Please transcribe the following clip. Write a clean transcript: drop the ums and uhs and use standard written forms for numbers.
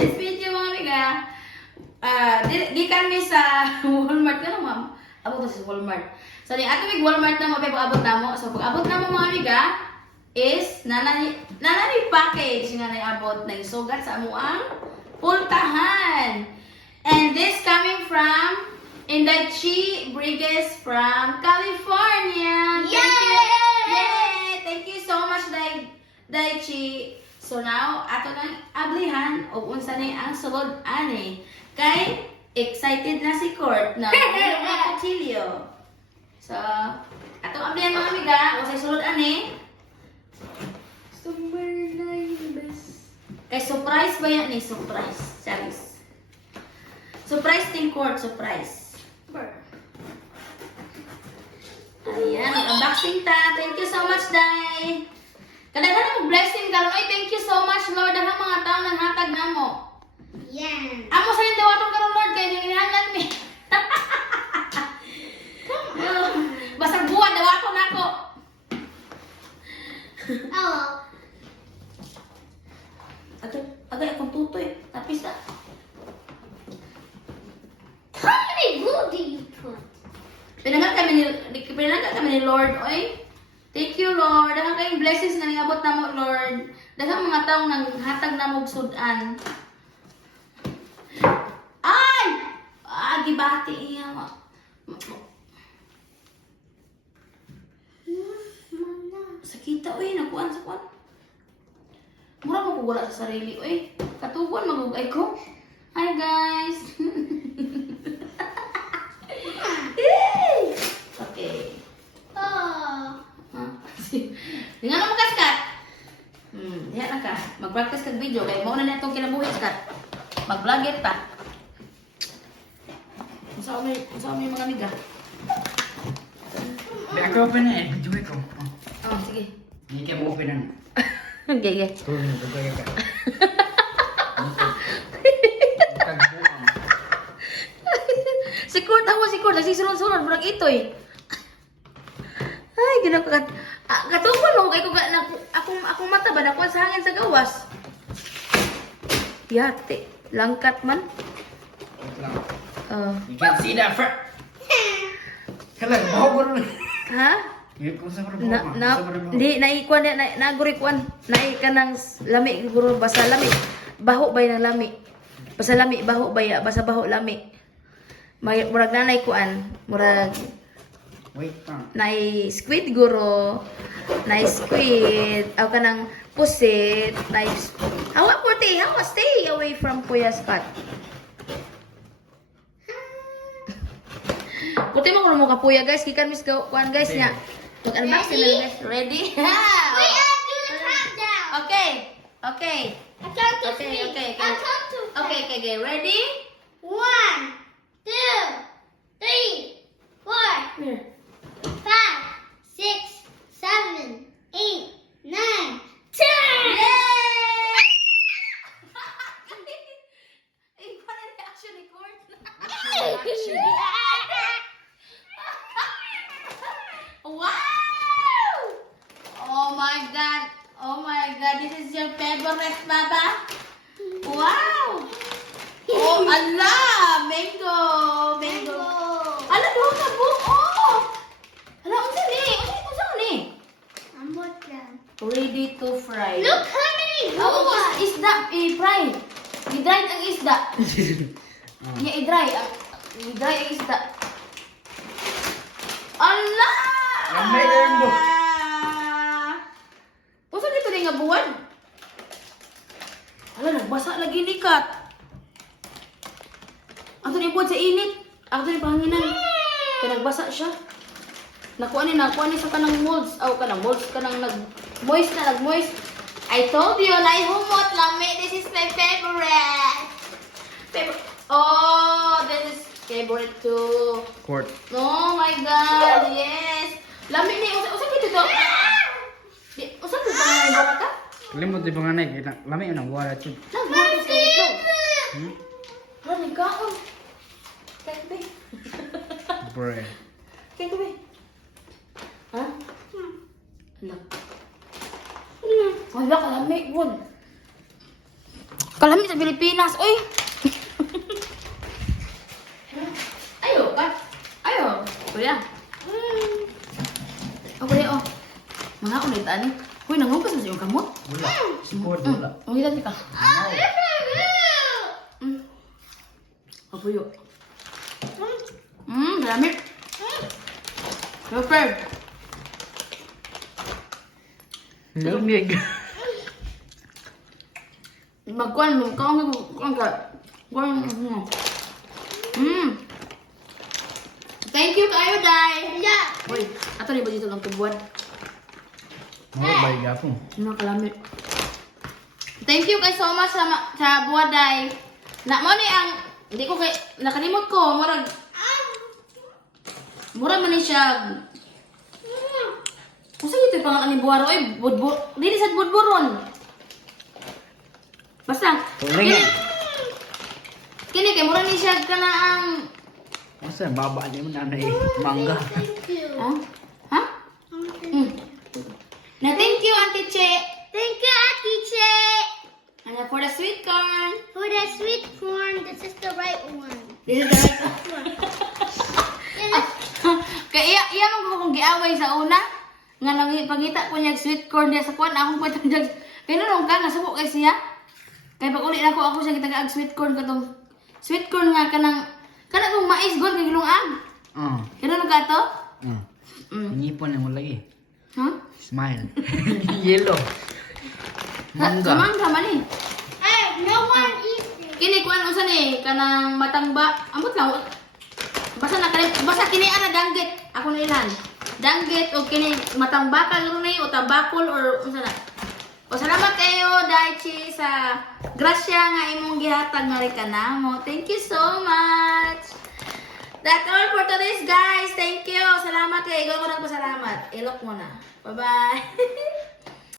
today's video mga amiga, di kami sa Walmart ka na ma'am. Abot sa Walmart. So di ato mig Walmart na mo abot na mo. So pag abot na mo mga amiga is nanay package nga naabot na isugat sa amuang pultahan. And this coming from Indachi Brigues from California. Yay! Thank you so much, Daichi. So now, ato nang ablihan o unsa ni ang sulod ani. Kay excited na si Court na mga kutilyo. So, ato ablihan mga amiga, unsay sulod ani? Summer best. Kay surprise ba yan ni? Surprise. Charis. Surprise team Court, surprise. Ayan, unboxing ta. Thank you so much, Dai. Kadaghan mo blessing karon. Ay, thank you so much, Lord. Ang mga tao nang hatag namo. Yan. Amo sa hindi watong karon, Lord, kay yung inahangan mi. Basta buwan daw ako nako. Oh. Agay akong tutoy. Tapis na. How many glue do you put? Pinangat kami ni Lord, oy. Thank you, Lord. Daghang kayong blessings nga ningabot na mo, Lord. Daghang mga taong nang hatag na mo sudan. Ay! Gibati iya mo. Sakita, oy, nakuan sa kuan. Mura mo wala sa sarili, oy. Katugon magugay ko. Hi, guys. Okay. Oh. Dengan mo kaskat. Diha na ka. Mag-practice kag video kay mao na natong kinabuhi skat. Mag-vlogger ta. Unsa may mga amiga? Ako open na eh. Enjoy ko. Oh, sige. Hindi ka mo open na. Okay. Tulong mo. Dugay ka. Sikurt. Nagsisulon-sulon. Murag itoy. Ay, ginakakat. Katungkol mo. Kaya akong mata ba? Nakuha sa hangin sa gawas. Yate. Langkat man. You can see that fur. Kalang bawal. Ha? Di naikuan nagurikuan nai kanang lami guro basa lami baho bay ng lami basa lami baho bay basa baho lami murag nanay kuan murag Wait lang. nai squid guro nai squid aw kanang pusit nai hawa puti hawa stay away from Kuya Scott. Puti mo kuno mo kapuya guys gikan mis kuan guys nya. Mag-unboxing na guys. Ready? Wait, I do the countdown. Okay. I count to three. Okay. I count to ten. Okay. Ready? 1, 2, 3, 4, Here. 5, 6, 7, 8, 9, 10. Eh, paano reaction ni Court? Wow! Oh my God. This is your favorite, Baba? Wow! Oh, ala! Mango! Ala, buhok na buhok! Oh! Ala, unsa ni? I'm done. Ready to fry. Look how many Oh, glue. isda, i-fry. I-dry ang isda. I-dry ang isda. Ala! Lamay na yung buhok. Puso dito na nga buwan. Ala, nagbasa lagi ni Kat. Ang ni buwan sa init. Ang ni pahanginan. Kaya nagbasa siya. Nakuha ni sa kanang molds. Kanang nag-moist. I told you, like humot lami. This is my favorite. Oh, this is favorite too. Court. Oh my God, yes. Lami ni, usa dito to. Usa dito na yung ka? Limot di ba nga na lami yun ang wala chud. Nagbuhat sa ito. Hmm? Rami kaon. Kaya ba? Bre. Kaya ba? Ha? Ala. Wala ka lami, won. Kalamit sa Pilipinas. Uy! Ayo, ka. Ayo. Kuya. Oh, kuya, oh. Mga ulit, ani. Uy, nangugas na siyong kamot. Wala. Support, wala. Ang hitan ka. Kapuyo. Dami. Perfect. Lamig. Magkuhan mo. Kuhan ka. Thank you kayo, Day. Yeah. Uy, ato ni ba dito ng tubuan? Mga bayi gapon. Ano kalamit. Thank you kay so much sa buwaday. Na mo ni ang hindi ko kay nakalimot ko murag man ni siya. Usa ito pang ani buwaro oy budbur. Dili sad budburon. Basta. Tulingan. Kini kay mura ni siya kana ang Masa baba niya mo nanay mangga. Thank you. ha? Ha? Na thank you Auntie Che. Thank you, Auntie Che. And for the sweet corn. For the sweet corn, this is the right one. This is the right one. Kaya iya mo kung giaway sa una nga nang pangita ko niya sweet corn diya sa kwan akong kwento niya. Pero nung ka nga suko kay siya. Kay pag uli ako siya gitaga sweet corn katong sweet corn nga kanang tong mais god nga gilungag. Kano ka to? Ngipon mo lagi. Ha? Smile. Yellow. Mangga. Mangga man ni. Hey, no one eats it. Kini kuan unsa ni kanang matangba. Ambot lang. Basta kini ana danggit. Ako na ilan. Danggit o kini matambakal ro ni o tambakol or unsa na. O salamat kayo Daichi sa grasya nga imong gihatag nga kanamo. Thank you so much. That's all for today's guys. Thank you. Salamat kay Igor ko nagpasalamat. Ilok mo na. Bye-bye.